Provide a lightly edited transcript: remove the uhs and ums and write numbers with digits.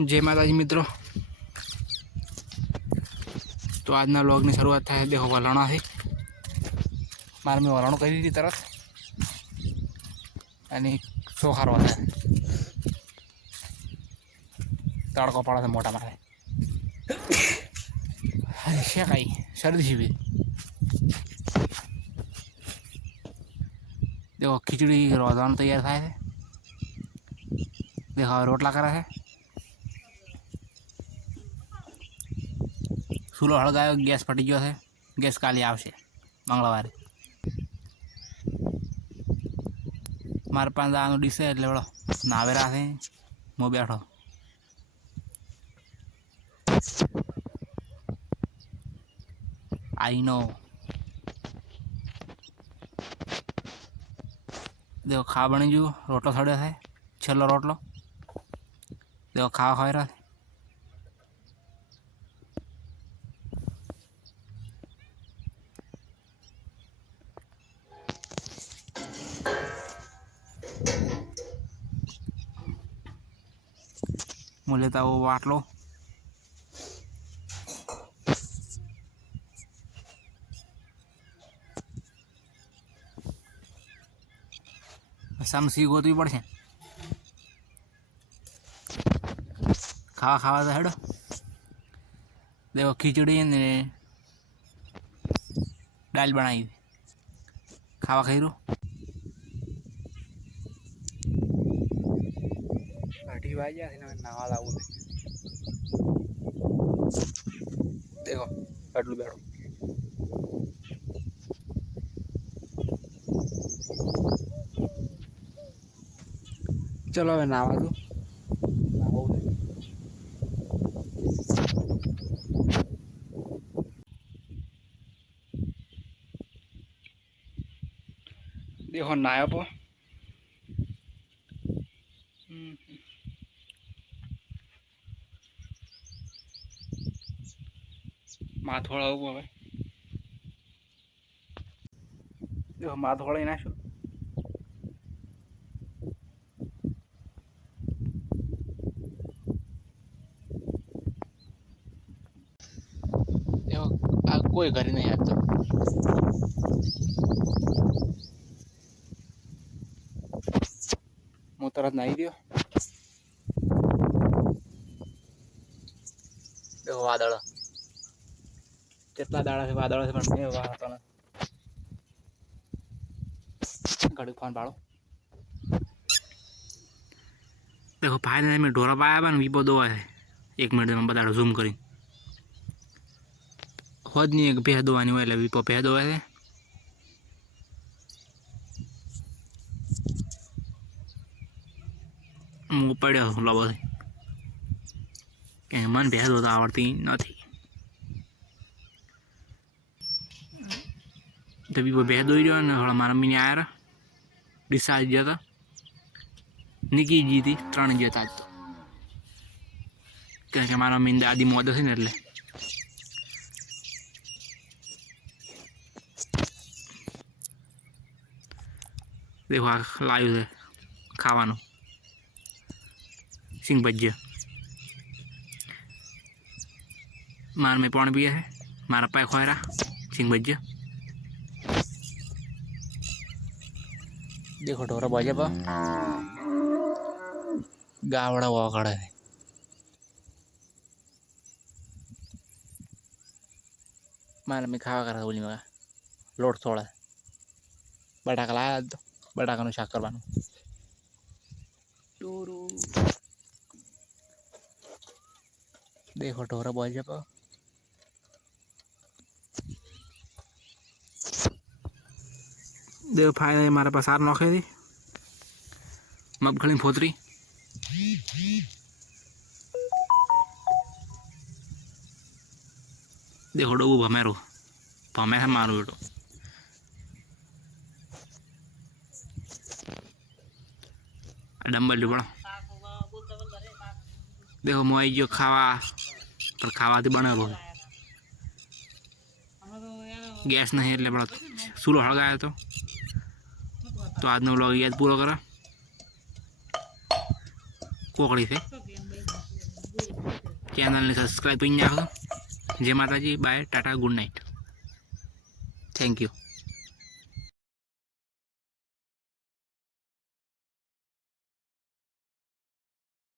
जय माताजी मित्रों। तो आजना व्लॉग की शुरुआत है। देखो वलणा है मार में वलणो करी थी तरफ आणि सोखार होता है तड़को पड़ा था मोटा मारे शेकाई सर्दी भी। देखो खिचड़ी रोजाना तैयार था। देखो रोटला करा है सूलो हड़गायो गैस फटी गयो है। गैस काली आवशे मंगलवारे मारे पास जवानुं डिश है એટલે વળો નાવેરા છે મો બેઠો। I know. देखो खा बनी जो रोटलो सड़े है छेल्लो रोटलो। देखो खावा खाई रहा मुझे लेता वो बाटलो समसी गोतवी पड़े। खावा खावा तो हेडो। देखो खिचड़ी ने दाल बनाई खावा खाई रो। देखो अटलू बैठो चलो હવે નાવા દો। देखो नाया पो माथोड़ा हवे देखो माथोड़ा ही नाशो। देखो आ कोई घर नहीं आता मु तरत नहीं दियो। देखो वादळ कितना दाड़ा से वादळ से पण नहीं वातो न घड़ी फोन पाड़ो। देखो फाइनल में ढोरा पाया बन वीपो दो है 1 मिनट में बताड़ो जूम करी खुद नहीं एक भैया दो वाले वीपो भैया दो है। मुँह पड़ो लबो के मन भैया दो आवड़ती नहीं तो वीपो भैया दो ही हड़ा मारा मीने आया डिस्चार्ज गया था निकी जी थी 3 गया था तो क्या मारा मीन दादी मोद थी ने देखो आ लायु है खावा सिंग भजिया मार में पानी पिया है मारा पाए खोरा सिंग भजिया। देखो ढोरा बाजा पा गावड़ा वाकड़ा है मार में खावा करा बोली मगा लोट थोड़ा बटाका लाया तो बटाका शाक करवानो टूरू। देखो ढोरा बाजा पा देखो फायदा मारे पास सार नौखे थी मगफली फोतरी देखो डोबू भमेरो भमे है मारो बेटो डंबल जो बड़ा देखो मोई जो खावा पर खावा थी बना रो गैस नहीं એટલે बड़ा सूलो हड़गाया तो आज नो व्लॉग याद पूरा करा कोकड़ी से ચેનલને સબસ્ક્રાઈબ કરી નાખો. જય માતાજી, bye, tata, good night. Thank you.